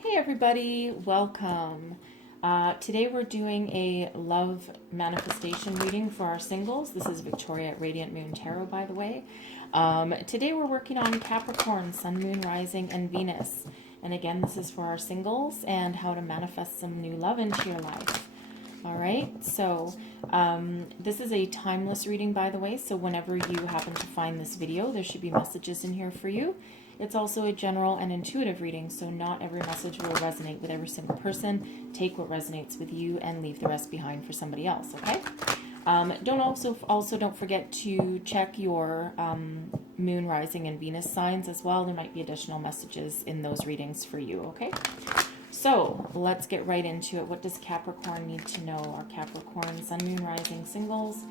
Hey everybody, welcome. Today we're doing a love manifestation reading for our singles. This is Victoria at Radiant Moon Tarot, by the way. Today we're working on Capricorn, Sun, Moon, Rising, and Venus. And again, this is for our singles and how to manifest some new love into your life. All right, so this is a timeless reading, by the way, so whenever you happen to find this video, there should be messages in here for you. It's also a general and intuitive reading, so not every message will resonate with every single person. Take what resonates with you and leave the rest behind for somebody else, okay? Don't forget to check your moon, rising, and Venus signs as well. There might be additional messages in those readings for you, okay? So let's get right into it. What does Capricorn need to know? Our Capricorn, Sun, Moon, Rising singles.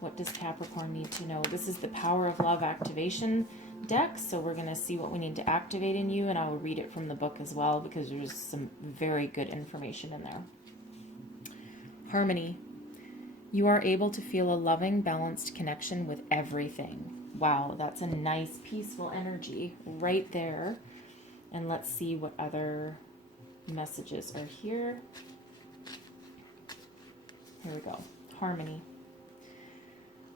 What does Capricorn need to know? This is the Power of Love activation deck, so we're going to see what we need to activate in you, and I will read it from the book as well because there's some very good information in there. Harmony. You are able to feel a loving, balanced connection with everything. Wow, that's a nice, peaceful energy right there. And let's see what other messages are here. Here we go. Harmony.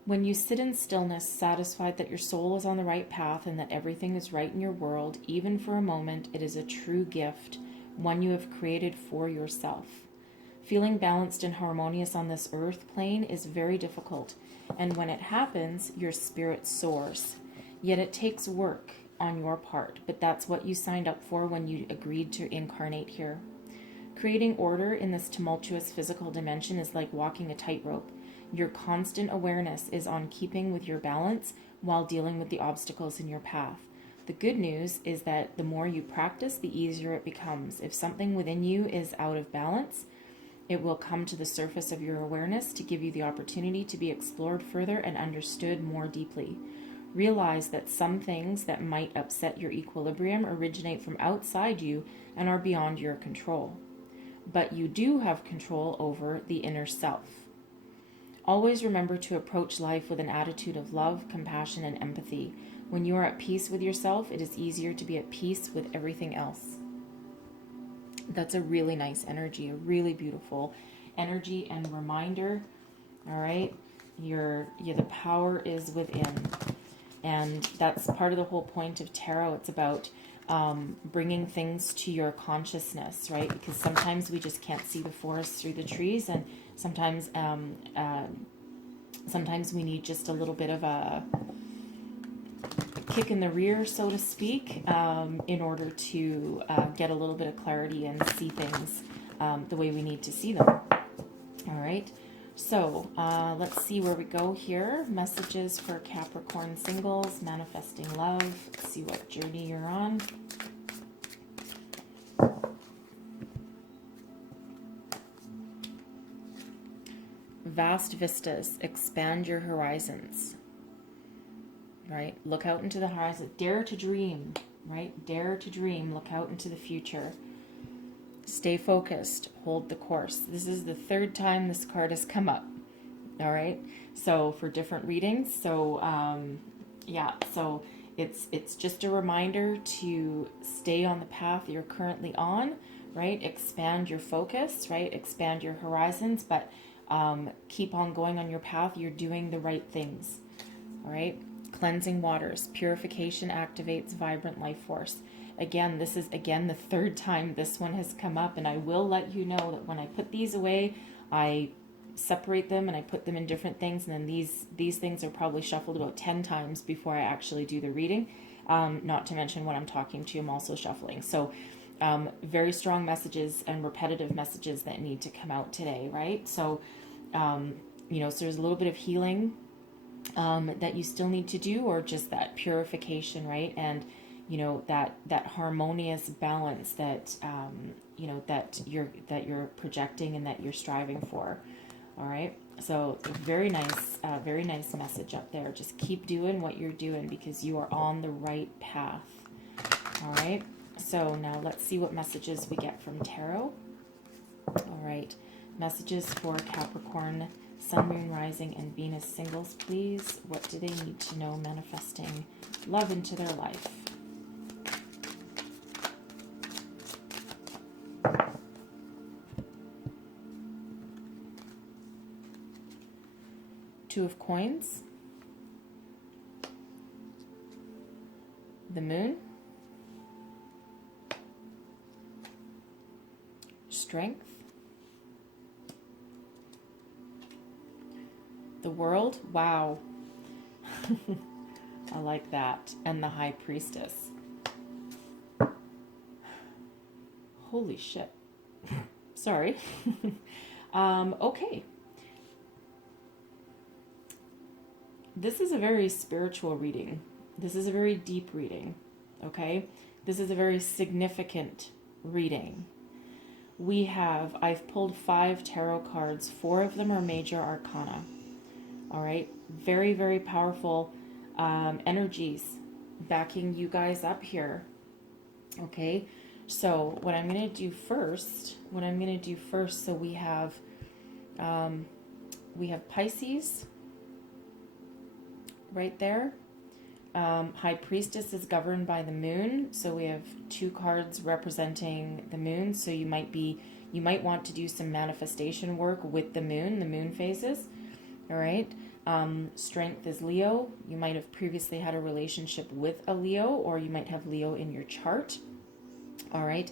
When you sit in stillness, satisfied that your soul is on the right path and that everything is right in your world, even for a moment, it is a true gift, one you have created for yourself. Feeling balanced and harmonious on this earth plane is very difficult, and when it happens, your spirit soars. Yet it takes work on your part, but that's what you signed up for when you agreed to incarnate here. Creating order in this tumultuous physical dimension is like walking a tightrope. Your constant awareness is on keeping with your balance while dealing with the obstacles in your path. The good news is that the more you practice, the easier it becomes. If something within you is out of balance, it will come to the surface of your awareness to give you the opportunity to be explored further and understood more deeply. Realize that some things that might upset your equilibrium originate from outside you and are beyond your control. But you do have control over the inner self. Always remember to approach life with an attitude of love, compassion, and empathy. When you are at peace with yourself, it is easier to be at peace with everything else. That's a really nice energy, a really beautiful energy and reminder. All right, the power is within, and that's part of the whole point of tarot. It's about bringing things to your consciousness, right? Because sometimes we just can't see the forest through the trees, and sometimes we need just a little bit of a kick in the rear, so to speak, in order to get a little bit of clarity and see things the way we need to see them. All right, so let's see where we go here. Messages for Capricorn singles, manifesting love. Let's see what journey you're on. Vast vistas, expand your horizons. Right? Look out into the horizon. Dare to dream, right? Dare to dream. Look out into the future. Stay focused. Hold the course. This is the third time this card has come up. All right? So for different readings. So, yeah. So it's just a reminder to stay on the path you're currently on, right? Expand your focus, right? Expand your horizons, but keep on going on your path. You're doing the right things. All right? Cleansing waters. Purification activates vibrant life force. Again, this is the third time this one has come up, and I will let you know that when I put these away, I separate them and I put them in different things, and then these things are probably shuffled about 10 times before I actually do the reading. Not to mention when I'm talking to you, I'm also shuffling. So very strong messages and repetitive messages that need to come out today, right? So, so there's a little bit of healing that you still need to do, or just that purification, right? And that harmonious balance that that you're projecting and that you're striving for. All right, so very nice message up there. Just keep doing what you're doing because you are on the right path. All right, so now let's see what messages we get from tarot. All right, messages for Capricorn, Sun, Moon, Rising, and Venus singles, please. What do they need to know manifesting love into their life? Two of Coins, the Moon, Strength, the World. Wow. I like that. And the High Priestess. Holy shit. Sorry. Okay. This is a very spiritual reading. This is a very deep reading. Okay? This is a very significant reading. I've pulled 5 tarot cards. 4 of them are major arcana. All right? Very, very powerful energies backing you guys up here. Okay? So what I'm going to do first, so we have Pisces right there. High Priestess is governed by the Moon, so we have 2 cards representing the Moon. So you might want to do some manifestation work with the Moon phases. All right. Strength is Leo. You might have previously had a relationship with a Leo, or you might have Leo in your chart. All right.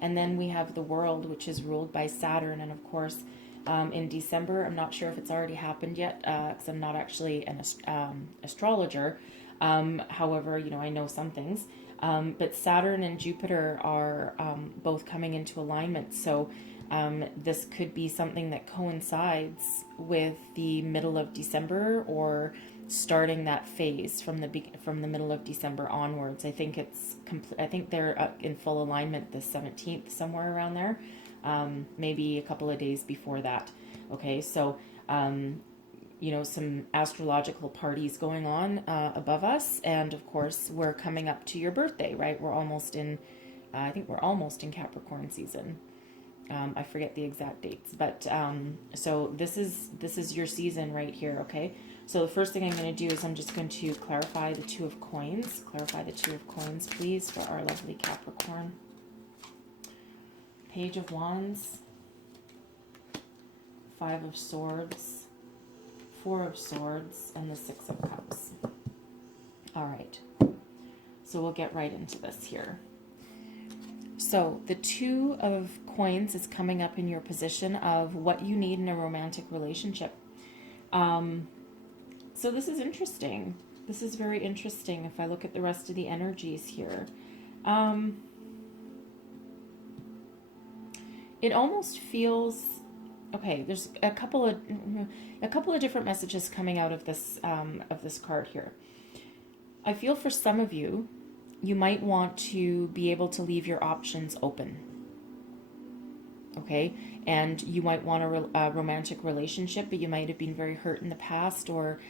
And then we have the World, which is ruled by Saturn. And of course, in December, I'm not sure if it's already happened yet, because I'm not actually an astrologer. However, I know some things. But Saturn and Jupiter are both coming into alignment. So this could be something that coincides with the middle of December, or starting that phase from the middle of December onwards. I think I think they're in full alignment the 17th, somewhere around there. Maybe a couple of days before that. Okay, so some astrological parties going on above us, and of course we're coming up to your birthday, right? I think we're almost in Capricorn season. I forget the exact dates, but so this is your season right here. Okay, so the first thing I'm going to do is I'm just going to clarify the Two of Coins. Clarify the Two of Coins, please, for our lovely Capricorn. Page of Wands, 5 of Swords, 4 of Swords, and the 6 of Cups. All right, so we'll get right into this here. So the Two of Coins is coming up in your position of what you need in a romantic relationship. So this is interesting. This is very interesting if I look at the rest of the energies here. It almost feels okay. There's a couple of different messages coming out of this card here. I feel for some of you, you might want to be able to leave your options open. Okay, and you might want a romantic relationship, but you might have been very hurt in the past, or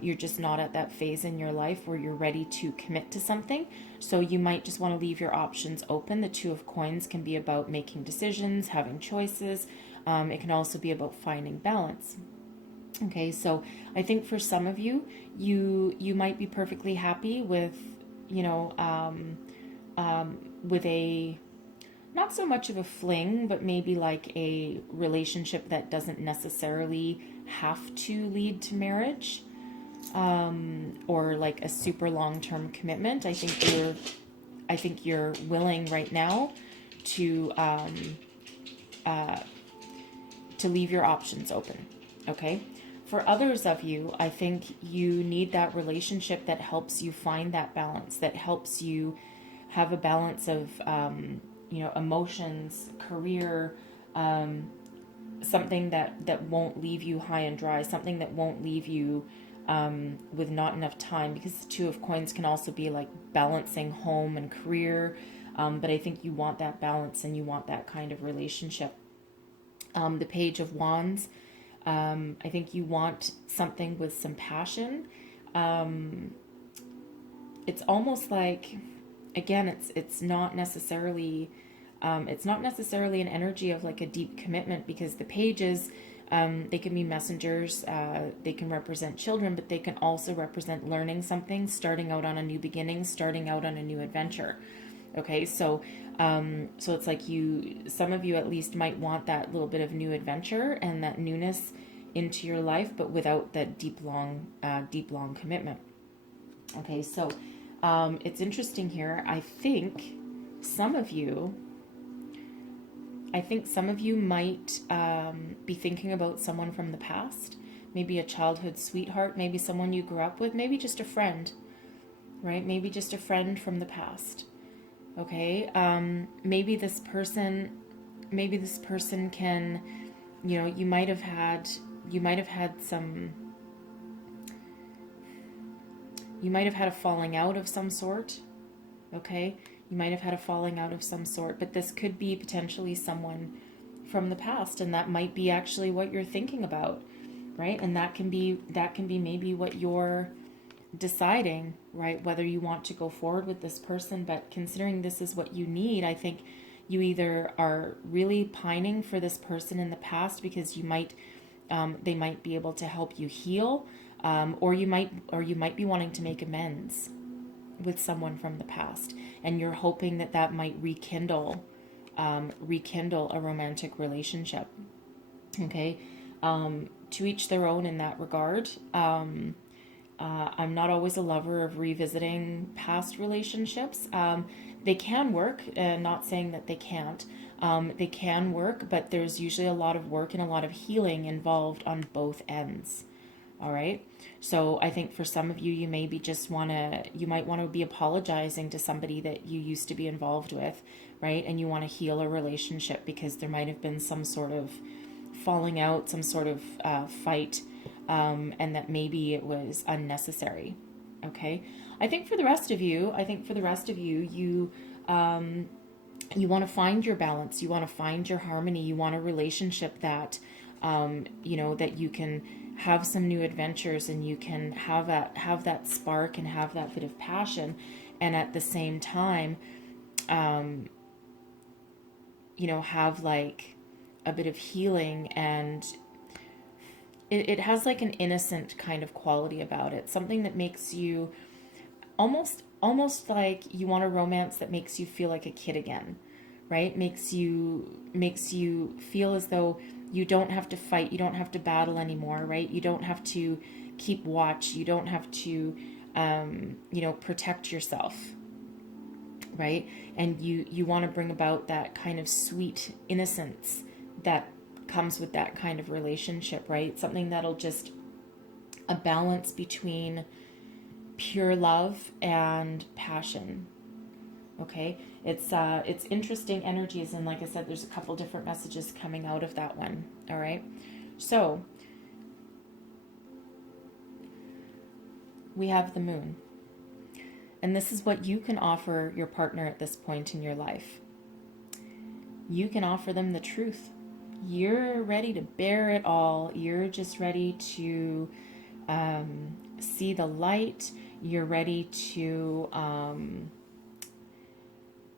you're just not at that phase in your life where you're ready to commit to something. So you might just want to leave your options open. The Two of Coins can be about making decisions, having choices. It can also be about finding balance. Okay, so I think for some of you, you might be perfectly happy with, with a, not so much of a fling, but maybe like a relationship that doesn't necessarily have to lead to marriage, or like a super long-term commitment. I think you're willing right now to leave your options open. Okay. For others of you, I think you need that relationship that helps you find that balance, that helps you have a balance of, emotions, career, something that won't leave you high and dry, something that won't leave you with not enough time, because the Two of Coins can also be like balancing home and career. But I think you want that balance and you want that kind of relationship. The Page of Wands, I think you want something with some passion. It's almost like, again, it's not necessarily an energy of like a deep commitment, because the pages, they can be messengers, they can represent children, but they can also represent learning something, starting out on a new beginning, starting out on a new adventure. Okay, so it's like some of you at least might want that little bit of new adventure, and that newness into your life, but without that deep, long commitment. Okay, so it's interesting here. I think some of you might be thinking about someone from the past, maybe a childhood sweetheart, maybe someone you grew up with, maybe just a friend, right? Maybe just a friend from the past. Okay, maybe this person can, you know, you might have had a falling out of some sort. Okay, you might have had a falling out of some sort, but this could be potentially someone from the past, and that might be actually what you're thinking about, right? And that can be maybe what you're deciding, right, whether you want to go forward with this person. But considering this is what you need, I think you either are really pining for this person in the past because you might they might be able to help you heal, or you might be wanting to make amends with someone from the past, and you're hoping that might rekindle a romantic relationship. Okay, to each their own in that regard. I'm not always a lover of revisiting past relationships. They can work, not saying that they can't. They can work, but there's usually a lot of work and a lot of healing involved on both ends. All right. So I think for some of you, you maybe just you might want to be apologizing to somebody that you used to be involved with, right? And you want to heal a relationship because there might have been some sort of falling out, some sort of fight, and that maybe it was unnecessary. Okay. I think for the rest of you, you want to find your balance. You want to find your harmony. You want a relationship that, that you can have some new adventures, and you can have that spark and have that bit of passion, and at the same time, have like a bit of healing, and it has like an innocent kind of quality about it, something that makes you almost like you want a romance that makes you feel like a kid again, right? Makes you feel as though you don't have to fight, you don't have to battle anymore, right? You don't have to keep watch, you don't have to protect yourself, right? And you want to bring about that kind of sweet innocence that comes with that kind of relationship, right? Something that'll just a balance between pure love and passion. Okay, it's interesting energies, and like I said, there's a couple different messages coming out of that one. All right, so we have the moon, and this is what you can offer your partner at this point in your life. You can offer them the truth. You're ready to bear it all. You're just ready to see the light. You're ready to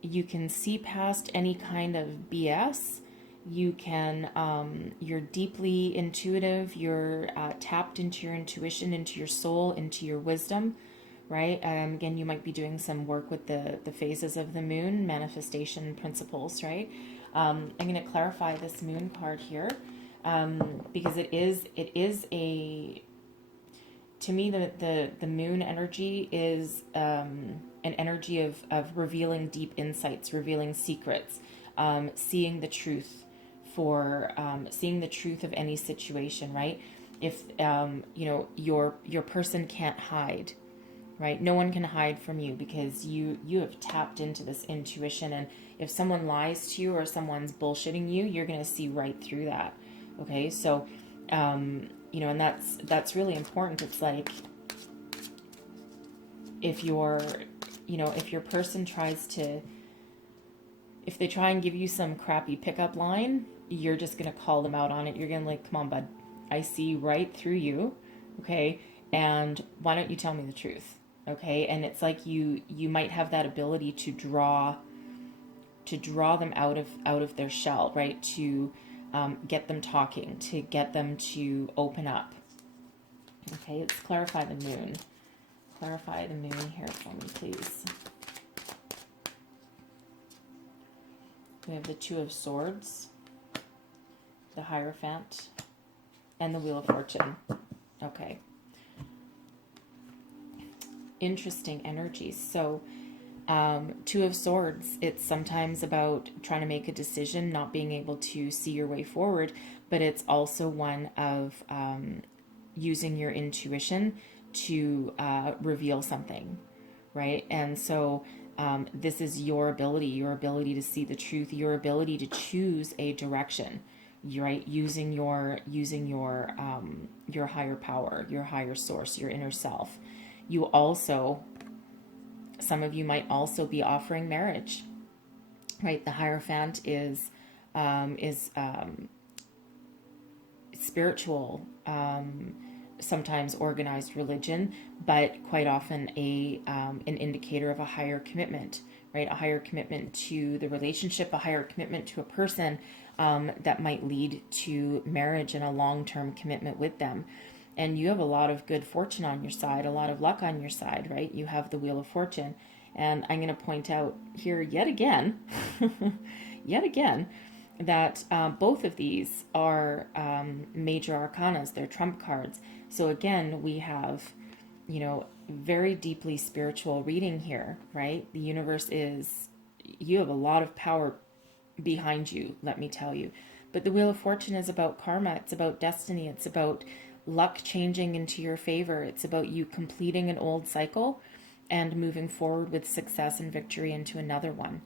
you can see past any kind of BS. You can you're deeply intuitive. You're tapped into your intuition, into your soul, into your wisdom, right? Again, you might be doing some work with the phases of the moon, manifestation principles, right? I'm going to clarify this moon card here, because it is a, to me, the moon energy is an energy of revealing deep insights, revealing secrets, seeing the truth seeing the truth of any situation, right? If your person can't hide, right? No one can hide from you, because you have tapped into this intuition, and if someone lies to you or someone's bullshitting you, you're going to see right through that. Okay, so and that's really important. It's like if your person if they try and give you some crappy pickup line, you're just going to call them out on it. You're going to like, come on, bud, I see right through you. Okay, and why don't you tell me the truth? Okay, and it's like you might have that ability to draw them out of their shell, right? To get them talking, to get them to open up. Okay, let's clarify the moon. Clarify the moon here for me, please. We have the Two of Swords, the Hierophant, And the Wheel of Fortune. Okay. Interesting energies. So, Two of Swords, it's sometimes about trying to make a decision, not being able to see your way forward, but it's also one of using your intuition to reveal something, right? And so this is your ability to see the truth, your ability to choose a direction, right? Using your higher power, your higher source, your inner self. You also, some of you might also be offering marriage, right? The Hierophant is spiritual, sometimes organized religion, but quite often an indicator of a higher commitment, right? A higher commitment to the relationship, a higher commitment to a person, that might lead to marriage and a long-term commitment with them. And you have a lot of good fortune on your side, a lot of luck on your side, right? You have the Wheel of Fortune. And I'm going to point out here yet again, that both of these are major arcanas. They're trump cards. So again, we have, very deeply spiritual reading here, right? The universe you have a lot of power behind you, let me tell you. But the Wheel of Fortune is about karma. It's about destiny. It's about luck changing into your favor. It's about you completing an old cycle and moving forward with success and victory into another one.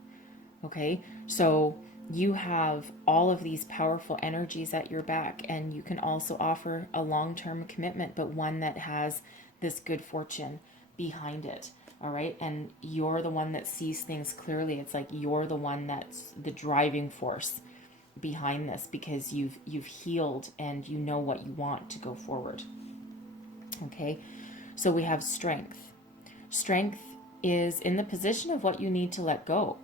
Okay, so you have all of these powerful energies at your back, and you can also offer a long-term commitment, but one that has this good fortune behind it. All right, and you're the one that sees things clearly. It's like you're the one that's the driving force behind this, because you've healed and you know what you want to go forward. Okay, so we have strength. Strength is in the position of what you need to let go,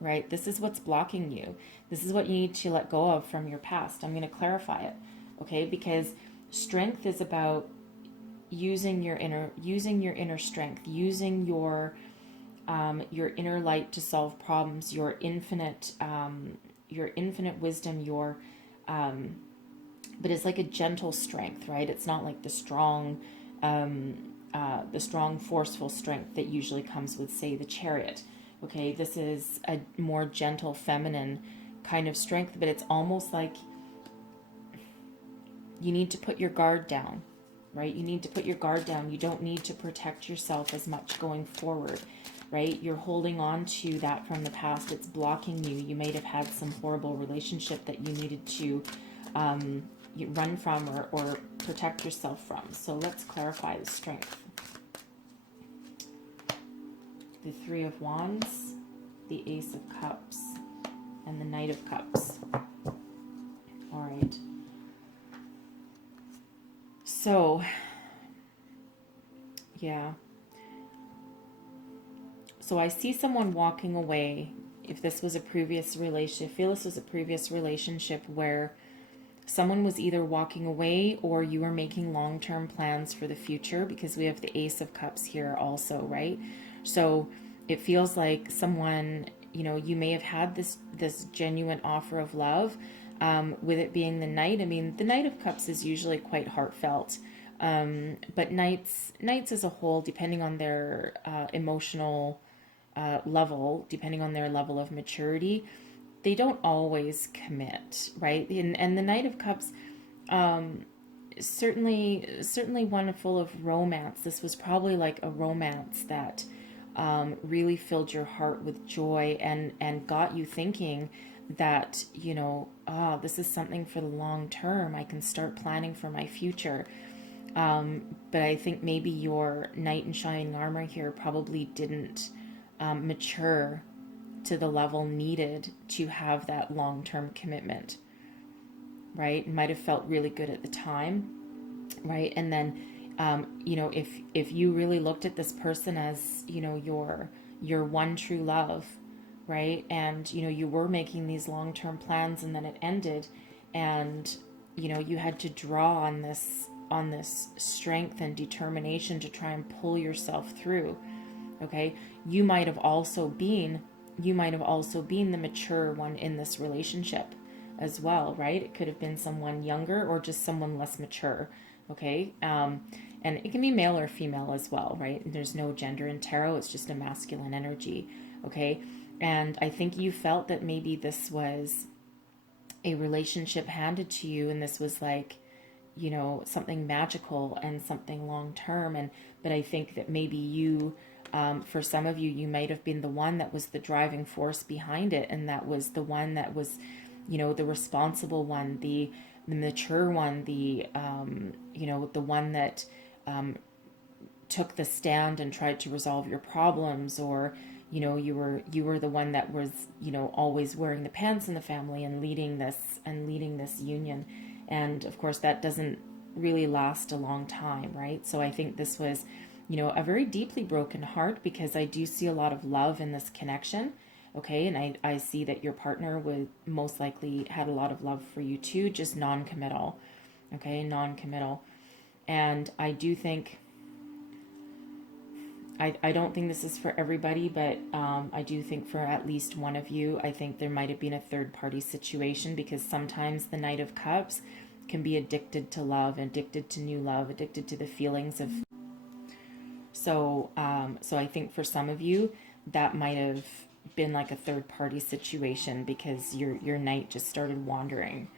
right? This is what's blocking you. This is what you need to let go of from your past. I'm going to clarify it, okay? Because strength is about using your inner strength, using your inner light to solve problems, your infinite wisdom, but it's like a gentle strength, right? It's not like the strong, forceful strength that usually comes with, say, the Chariot. Okay, this is a more gentle, feminine kind of strength, but it's almost like you need to put your guard down, right? You need to put your guard down. You don't need to protect yourself as much going forward, right? You're holding on to that from the past. It's blocking you. You might have had some horrible relationship that you needed to run from or protect yourself from. So let's clarify the strength. The Three of Wands, the Ace of Cups, and the Knight of Cups. All right. So, yeah. So I see someone walking away. If this was a previous relationship, I feel this was a previous relationship where someone was either walking away or you were making long-term plans for the future, because we have the Ace of Cups here also, right? So it feels like someone, you may have had this genuine offer of love, with it being the Knight. I mean, the Knight of Cups is usually quite heartfelt, but Knights as a whole, depending on their emotional level, depending on their level of maturity, they don't always commit, right? And the Knight of Cups, certainly one full of romance. This was probably like a romance that really filled your heart with joy and got you thinking that, this is something for the long term. I can start planning for my future. But I think maybe your knight in shining armor here probably didn't mature to the level needed to have that long-term commitment, right? It might have felt really good at the time, right? And then if you really looked at this person as, your one true love, right? And, you were making these long-term plans, and then it ended, and, you had to draw on this strength and determination to try and pull yourself through. Okay. You might have also been the mature one in this relationship. as well, right? It could have been someone younger or just someone less mature, okay? And it can be male or female as well, right? There's no gender in tarot, it's just a masculine energy, okay? And I think you felt that maybe this was a relationship handed to you, and this was like, you know, something magical and something long term. And but I think that maybe you, for some of you, you might have been the one that was the driving force behind it, and that was the one that was, you know, the responsible one, the mature one, the you know, the one that took the stand and tried to resolve your problems, or you know, you were the one that was, you know, always wearing the pants in the family and leading this union. And of course that doesn't really last a long time, right? So I think this was, you know, a very deeply broken heart, because I do see a lot of love in this connection, okay? And I see that your partner would most likely had a lot of love for you too, just non-committal, okay? Non-committal. And I do think, I don't think this is for everybody, but I do think for at least one of you, I think there might have been a third party situation, because sometimes the Knight of Cups can be addicted to love, addicted to new love, addicted to the feelings of. So I think for some of you, that might have been like a third party situation, because your Knight just started wandering.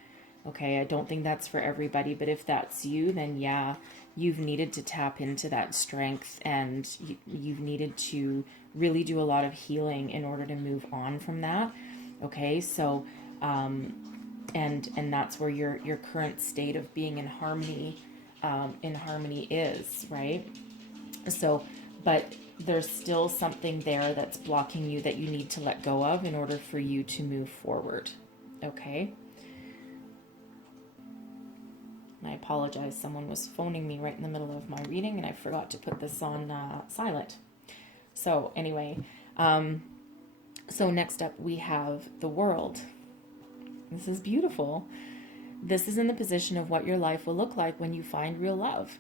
Okay, I don't think that's for everybody, but if that's you, then yeah, you've needed to tap into that strength, and you've needed to really do a lot of healing in order to move on from that. Okay, so and that's where your current state of being in harmony is, right? So, but there's still something there that's blocking you that you need to let go of in order for you to move forward. Okay. And I apologize, someone was phoning me right in the middle of my reading, and I forgot to put this on silent. So anyway, so next up we have the World. This is beautiful. This is in the position of what your life will look like when you find real love.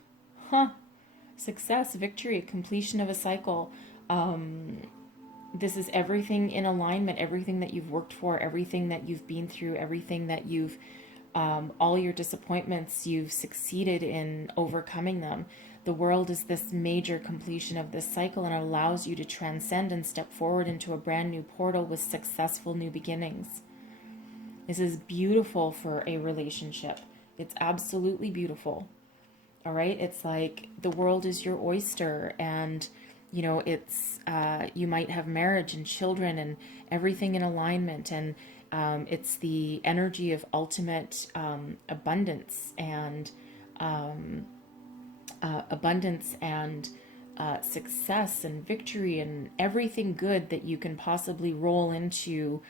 Success, victory, completion of a cycle. This is everything in alignment, everything that you've worked for, everything that you've been through, everything that you've all your disappointments, you've succeeded in overcoming them. The World is this major completion of this cycle, and it allows you to transcend and step forward into a brand new portal with successful new beginnings. This is beautiful for a relationship. It's absolutely beautiful. All right. It's like the world is your oyster, and you know, it's you might have marriage and children and everything in alignment, and it's the energy of ultimate abundance and success and victory and everything good that you can possibly roll into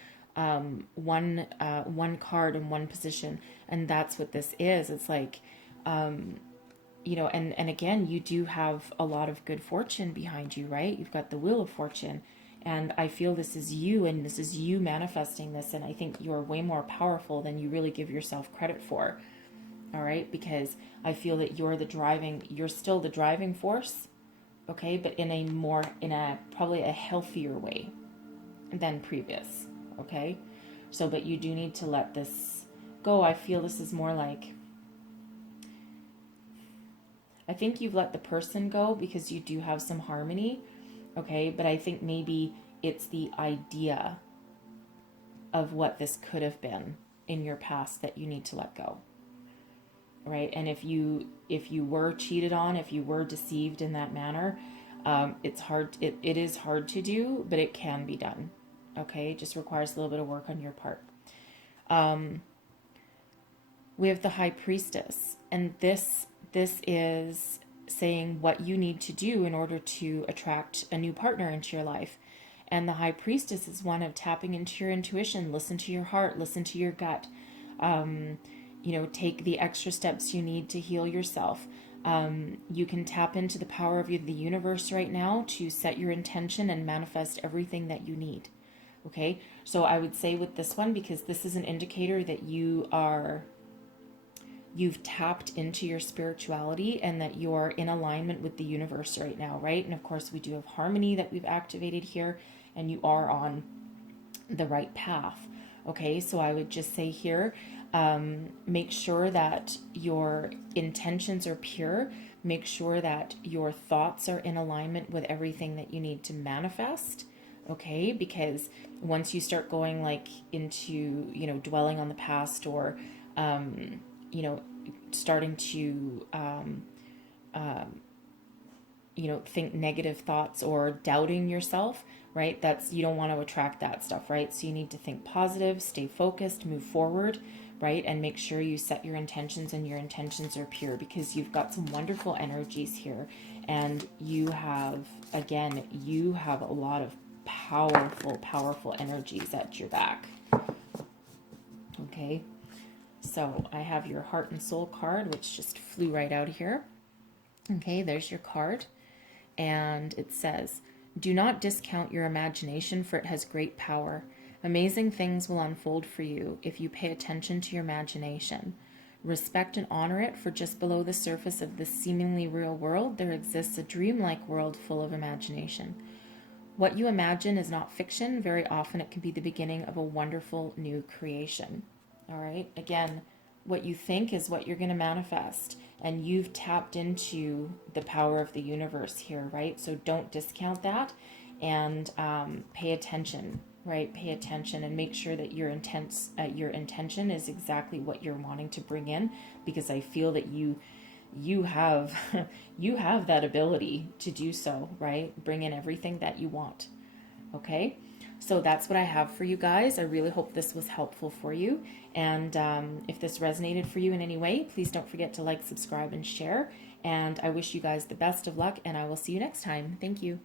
one card in one position. And that's what this is. It's like, you know, and again, you do have a lot of good fortune behind you, right? You've got the Wheel of Fortune. And I feel this is you, and this is you manifesting this. And I think you're way more powerful than you really give yourself credit for. All right. Because I feel that you're still the driving force. Okay. But in a probably a healthier way than previous. Okay. So, but you do need to let this go. I feel this is more like, I think you've let the person go because you do have some harmony. Okay, but I think maybe it's the idea of what this could have been in your past that you need to let go. Right? And if you were cheated on, if you were deceived in that manner, it's hard. It is hard to do, but it can be done. Okay, it just requires a little bit of work on your part. We have the High Priestess, and this is saying what you need to do in order to attract a new partner into your life. And the High Priestess is one of tapping into your intuition, listen to your heart, listen to your gut, you know, take the extra steps you need to heal yourself. You can tap into the power of the universe right now to set your intention and manifest everything that you need. Okay, so I would say with this one, because this is an indicator that you've tapped into your spirituality and that you're in alignment with the universe right now, right? And of course we do have harmony that we've activated here, and you are on the right path. Okay, so I would just say here, make sure that your intentions are pure. Make sure that your thoughts are in alignment with everything that you need to manifest. Okay, because once you start going like into, you know, dwelling on the past, or, you know, starting to, you know, think negative thoughts or doubting yourself, right? That's, you don't want to attract that stuff, right? So you need to think positive, stay focused, move forward, right? And make sure you set your intentions and your intentions are pure, because you've got some wonderful energies here. And you have, again, you have a lot of powerful energies at your back. Okay. So I have your heart and soul card, which just flew right out here. Okay, there's your card. And it says, do not discount your imagination, for it has great power. Amazing things will unfold for you if you pay attention to your imagination. Respect and honor it, for just below the surface of this seemingly real world, there exists a dreamlike world full of imagination. What you imagine is not fiction. Very often it can be the beginning of a wonderful new creation. All right, again, what you think is what you're going to manifest. And you've tapped into the power of the universe here, right? So don't discount that, and pay attention, right? Pay attention and make sure that your intention is exactly what you're wanting to bring in, because I feel that you have you have that ability to do so, right? Bring in everything that you want. Okay. So that's what I have for you guys. I really hope this was helpful for you. And if this resonated for you in any way, please don't forget to like, subscribe, and share. And I wish you guys the best of luck, and I will see you next time. Thank you.